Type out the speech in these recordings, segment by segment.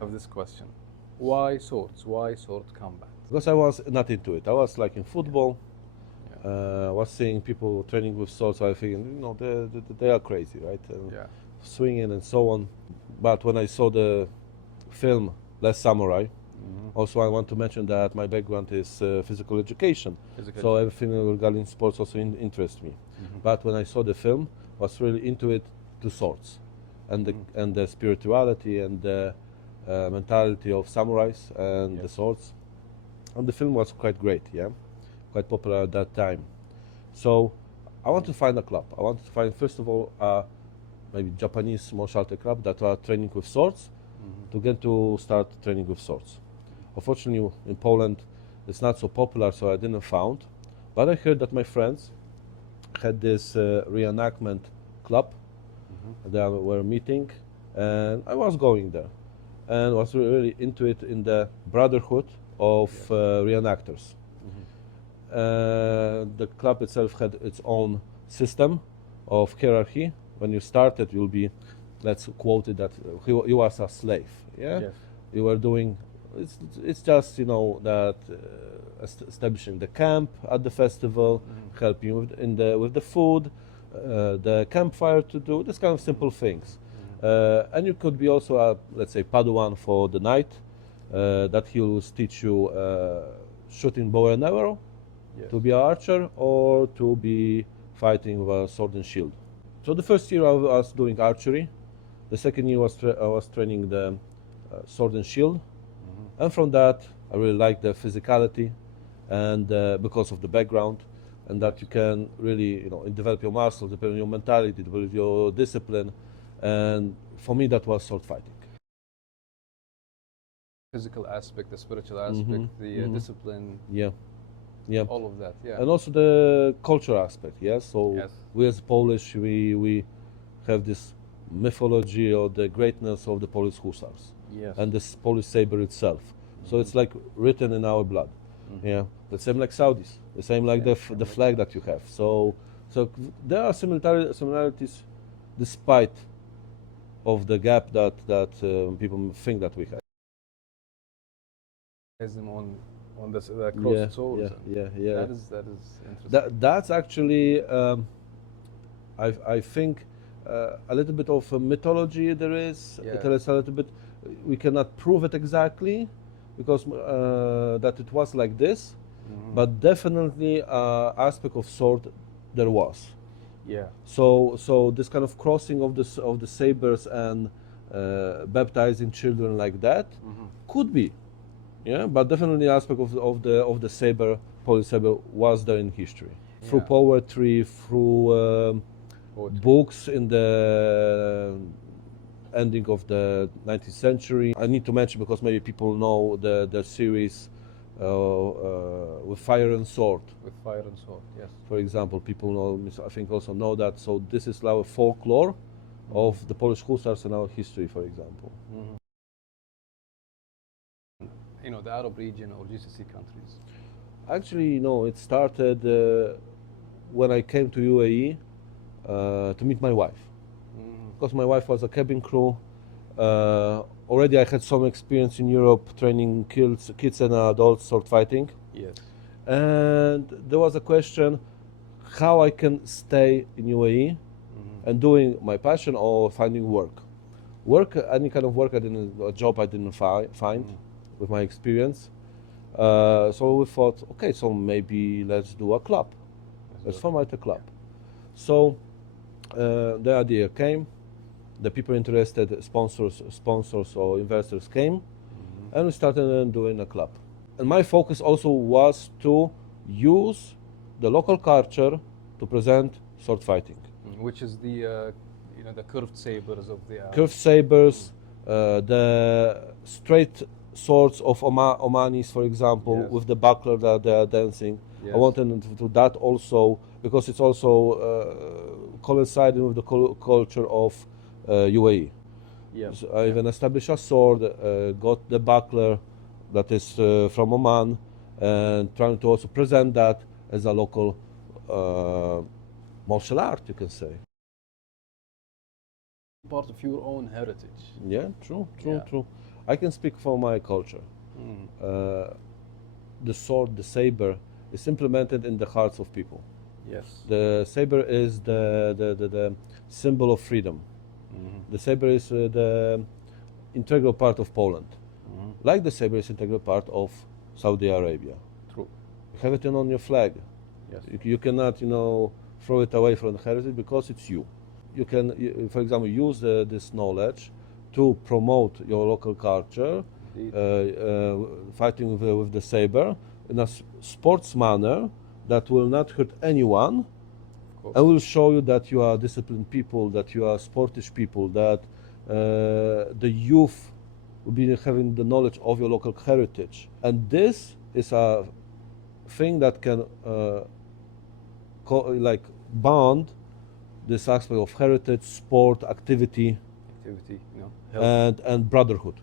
Of this question, why swords? Why sword combat? Because I was not into it. I was like in football. I was seeing people training with swords. I think, they are crazy, right? Yeah. Swinging and so on. But when I saw the film Last Samurai, also I want to mention that my background is physical education. So everything regarding sports also interests me. But when I saw the film, I was really into it to swords, and the spirituality and the mentality of samurais and the swords. And the film was quite great, quite popular at that time. So I want to find a club. I want to find, first of all, maybe Japanese martial art club that are training with swords, to get to start training with swords. Unfortunately, in Poland, it's not so popular, so I didn't found. But I heard that my friends had this reenactment club. They were meeting, and I was going there, and was really into it in the brotherhood of reenactors. The club itself had its own system of hierarchy. When you started, you'll be, let's quote it, that you was a slave. You were doing. It's just that establishing the camp at the festival, helping with the food, the campfire to do this kind of simple things. And you could be also a, let's say, Paduan for the night, that he will teach you shooting bow and arrow, to be an archer, or to be fighting with a sword and shield. So the first year I was doing archery. The second year I was training the sword and shield. And from that, I really liked the physicality, and because of the background, and that you can really, develop your muscles, develop your mentality, develop your discipline. And for me, that was sword fighting. Physical aspect, the spiritual aspect, the discipline. All of that. And also the cultural aspect. So we as Polish, we have this mythology of the greatness of the Polish hussars. And this Polish saber itself. So it's like written in our blood. The same like Saudis, the same like the flag that you have. So there are similarities, despite of the gap that people think that we have. On the crossed swords. That is interesting. That's actually, I think, a little bit of a mythology there is. It is a little bit. We cannot prove it exactly, because that it was like this, but definitely aspect of sword there was. So this kind of crossing of the sabers and baptizing children like that could be, but definitely aspect of the saber, Polish saber, was there in history through poetry, through books in the ending of the 19th century. I need to mention, because maybe people know the series with Fire and Sword. With Fire and Sword, yes. For example, people know, I think also know that. So this is our folklore of the Polish hussars and our history, for example. The Arab region or GCC countries? Actually, it started when I came to UAE to meet my wife. Because my wife was a cabin crew. Already I had some experience in Europe training kids and adults sword fighting. And there was a question how I can stay in UAE and doing my passion or finding work. Any kind of work, a job I didn't find with my experience. So we thought, okay, so maybe let's do a club. Let's formate a club. So the idea came. The people interested, sponsors or investors came, and we started doing a club. And my focus also was to use the local culture to present sword fighting. Which is the curved sabers of the curved sabers, the straight swords of Omanis, for example, with the buckler that they are dancing. I wanted to do that also, because it's also coinciding with the culture of UAE. So I even established a sword, got the buckler that is from Oman, and trying to also present that as a local martial art, you can say. Part of your own heritage. Yeah, true. I can speak for my culture. The sword, the saber, is implemented in the hearts of people. Yes. The saber is the symbol of freedom. The saber is the integral part of Poland. Like the saber is integral part of Saudi Arabia. True. You have it on your flag. Yes. You cannot, throw it away from the heritage because it's you. You can, for example, use this knowledge to promote your local culture, fighting with the saber in a sports manner that will not hurt anyone. I will show you that you are disciplined people, that you are sportish people, that the youth will be having the knowledge of your local heritage. And this is a thing that can bond this aspect of heritage, sport, activity, and brotherhood.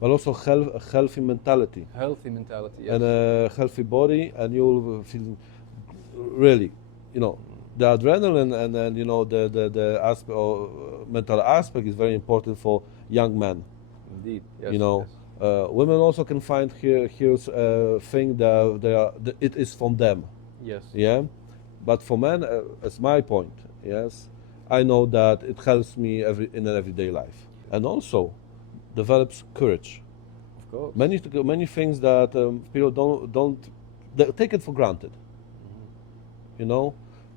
But also a healthy mentality. Healthy mentality, yes. And a healthy body, and you will feel really, the adrenaline and the aspect mental aspect is very important for young men. Indeed, yes. Women also can find here's a thing that it is from them. Yes. Yeah, but for men, as my point, yes, I know that it helps me in an everyday life, and also develops courage. Of course. Many things that people don't they take it for granted.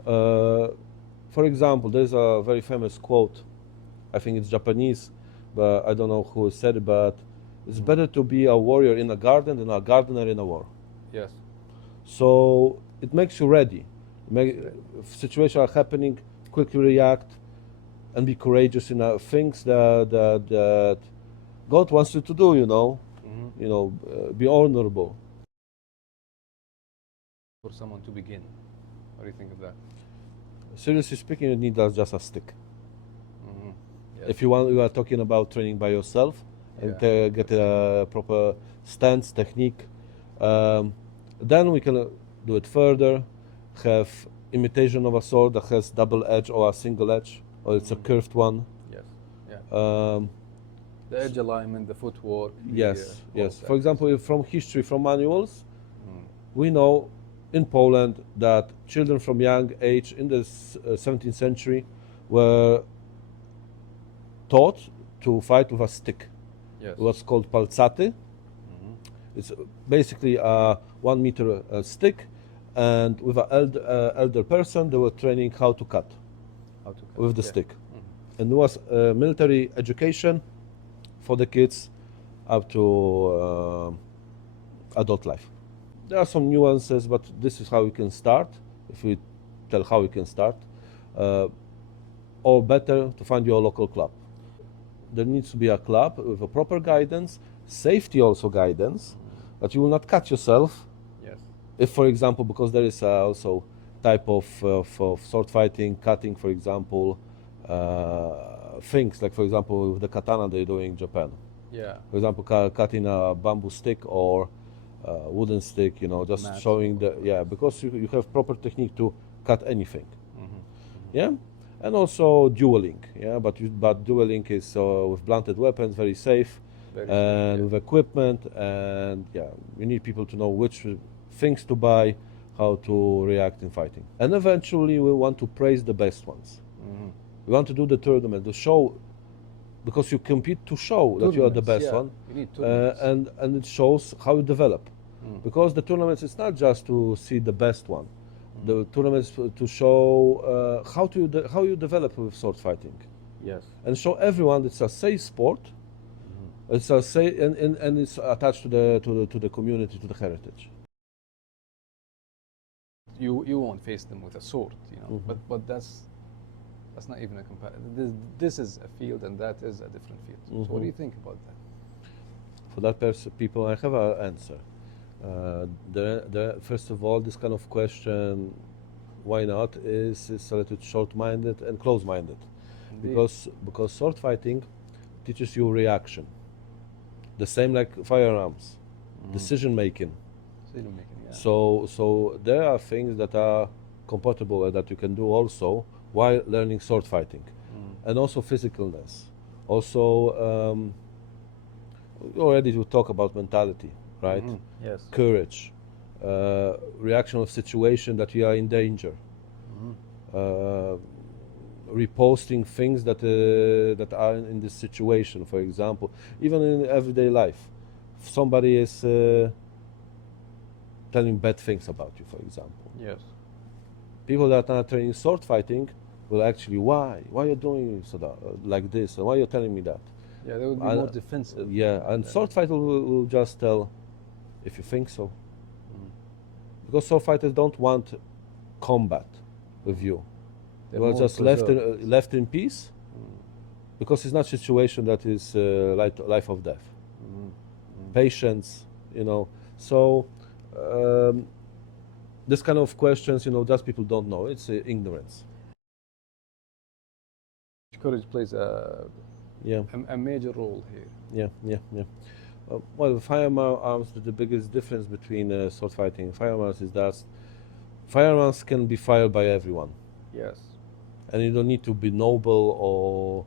For example, there's a very famous quote. I think it's Japanese, but I don't know who said it. But it's better to be a warrior in a garden than a gardener in a war. Yes. So it makes you ready. If situations are happening, quickly react, and be courageous in things that God wants you to do. Be honorable. For someone to begin, what do you think of that? Seriously speaking, you need just a stick. Yes. If you are talking about training by yourself and get a proper stance, technique, then we can do it further. Have imitation of a sword that has double edge or a single edge, or it's a curved one. Yes. Yeah. The edge alignment, the footwork. Yes. For example, from history, from manuals, we know in Poland that children from young age in the 17th century were taught to fight with a stick. Yes. What's called palcaty. It's basically a 1 meter stick, and with an elder person, they were training how to cut with the stick. And it was military education for the kids up to adult life. There are some nuances, but this is how we can start, if we tell how we can start. Or better, to find your local club. There needs to be a club with a proper guidance, safety also guidance, that you will not cut yourself. Yes. If, for example, because there is also type of sword fighting, cutting, for example, things like, for example, with the katana they do in Japan. Yeah. For example, cutting a bamboo stick or wooden stick, just Match showing because you have proper technique to cut anything. Yeah, and also dueling. Yeah, but dueling is with blunted weapons, very safe, with equipment, and you need people to know which things to buy, how to react in fighting, and eventually we want to praise the best ones. We want to do the tournament, to show, because you compete to show that you are the best one, you need tournaments. and it shows how you develop. Because the tournaments is not just to see the best one. The tournaments to show how you develop with sword fighting. Yes. And show everyone it's a safe sport. It's a safe and it's attached to the community, to the heritage. You won't face them with a sword, but that's not even a comparison. This is a field and that is a different field. So what do you think about that? For that people, I have an answer. First of all, this kind of question, why not, is a little short-minded and close-minded. Because sword fighting teaches you reaction. The same like firearms, decision making. So there are things that are compatible that you can do also while learning sword fighting. and also physicalness. Also, already we talk about mentality, right? Yes. Courage, reaction of situation that we are in danger, reposting things that that are in this situation. For example, even in everyday life, if somebody is telling bad things about you, for example. Yes. People that are training sword fighting will actually, why are you doing so that, like this? Why are you telling me that? Yeah, they would be more defensive. Yeah, and sword fighter will just tell, if you think so. Because sword fighters don't want combat with you. They were just left in peace, because it's not a situation that is like life or death. Patience, you know. So this kind of questions, you know, just people don't know. It's ignorance. Courage plays a major role here. Yeah. Well, firearms, the biggest difference between sword fighting and firearms is that firearms can be fired by everyone. Yes. And you don't need to be noble or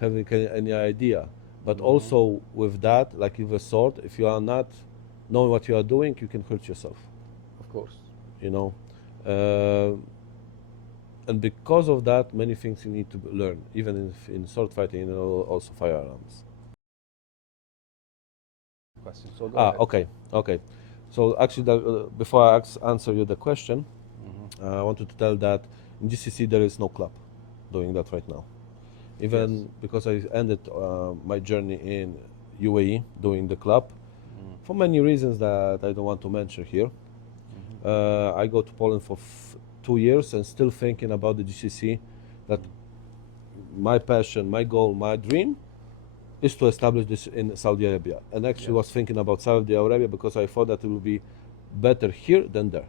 having any idea. But also with that, like with a sword, if you are not knowing what you are doing, you can hurt yourself. Of course. You know. And because of that, many things you need to learn, even in sword fighting and also firearms. Question. So go ahead. Okay. So actually, before I answer you the question, I wanted to tell that in GCC there is no club doing that right now. Even because I ended my journey in UAE doing the club, for many reasons that I don't want to mention here. I go to Poland for 2 years and still thinking about the GCC, that my passion, my goal, my dream is to establish this in Saudi Arabia. And actually was thinking about Saudi Arabia because I thought that it would be better here than there.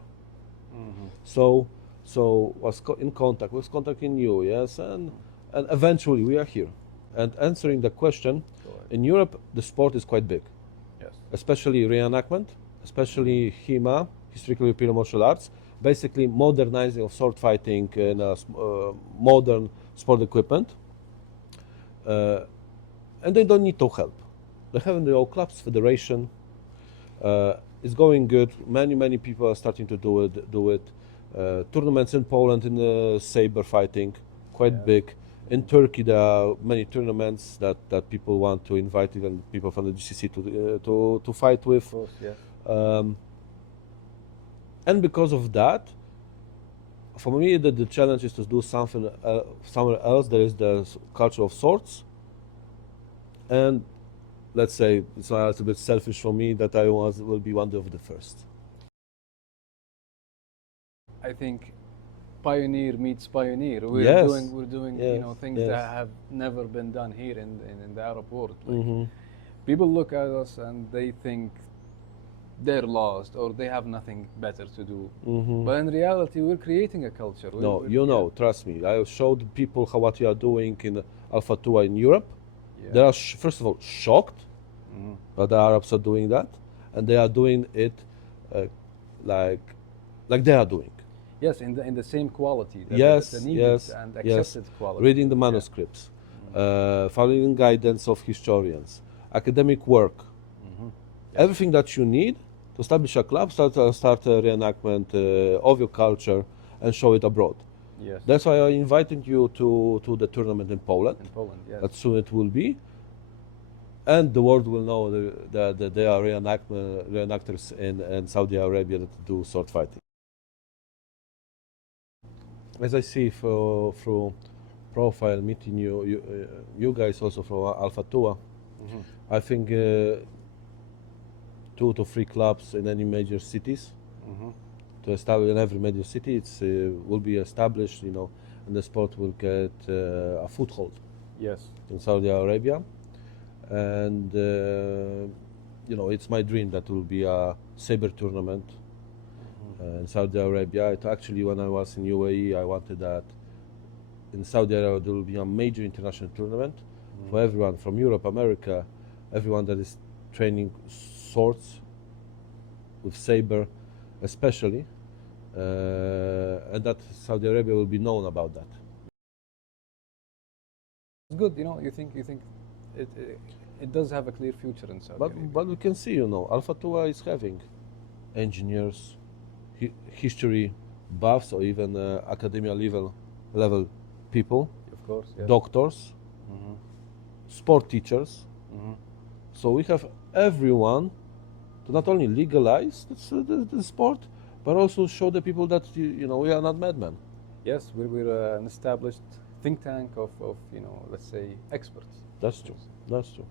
So was in contact, was contacting you, yes, and eventually we are here. And answering the question, in Europe the sport is quite big, especially reenactment, especially HEMA, Historical European Martial Arts, basically modernizing of sword fighting and modern sport equipment. And they don't need no help. They have their own clubs, federation. It's going good. Many people are starting to do it. Tournaments in Poland in saber fighting, quite big. In Turkey there are many tournaments that people want to invite even people from the GCC to fight with. Of course, yes. And because of that, for me, the challenge is to do something somewhere else. There is the culture of swords, and let's say it's a little bit selfish for me that I will be one of the first. I think pioneer meets pioneer. Yes. We're doing Yes. you know, things Yes. that have never been done here in the Arab world. Like, people look at us and they think they're lost or they have nothing better to do. But in reality, we're creating a culture. Trust me. I showed people what you are doing in Al-Fatwa in Europe. They are first of all shocked that the Arabs are doing that, and they are doing it like they are doing. Yes, in the same quality. The needed and accepted quality. Reading the manuscripts, following guidance of historians, academic work, everything that you need to establish a club, start a reenactment of your culture, and show it abroad. Yes. That's why I invited you to the tournament in Poland. In Poland, yes. That soon it will be, and the world will know that there are reenactors in Saudi Arabia that do sword fighting. As I see through profile, meeting you guys also from Al-Fatwa, I think 2 to 3 clubs in any major cities. To establish in every major city, it will be established, you know, and the sport will get a foothold. Yes. In Saudi Arabia, and you know, it's my dream that will be a saber tournament in Saudi Arabia. Actually, when I was in UAE, I wanted that in Saudi Arabia there will be a major international tournament for everyone from Europe, America, everyone that is training swords with saber, especially, and that Saudi Arabia will be known about that. good. You think it does have a clear future in Saudi Arabia. But we can see, Al-Fatwa is having engineers, history buffs, or even academia level people, Of course, yes. doctors, sport teachers. So we have everyone to not only legalize the sport, but also show the people that we are not madmen. Yes, we're an established think tank of let's say experts. That's true. That's true.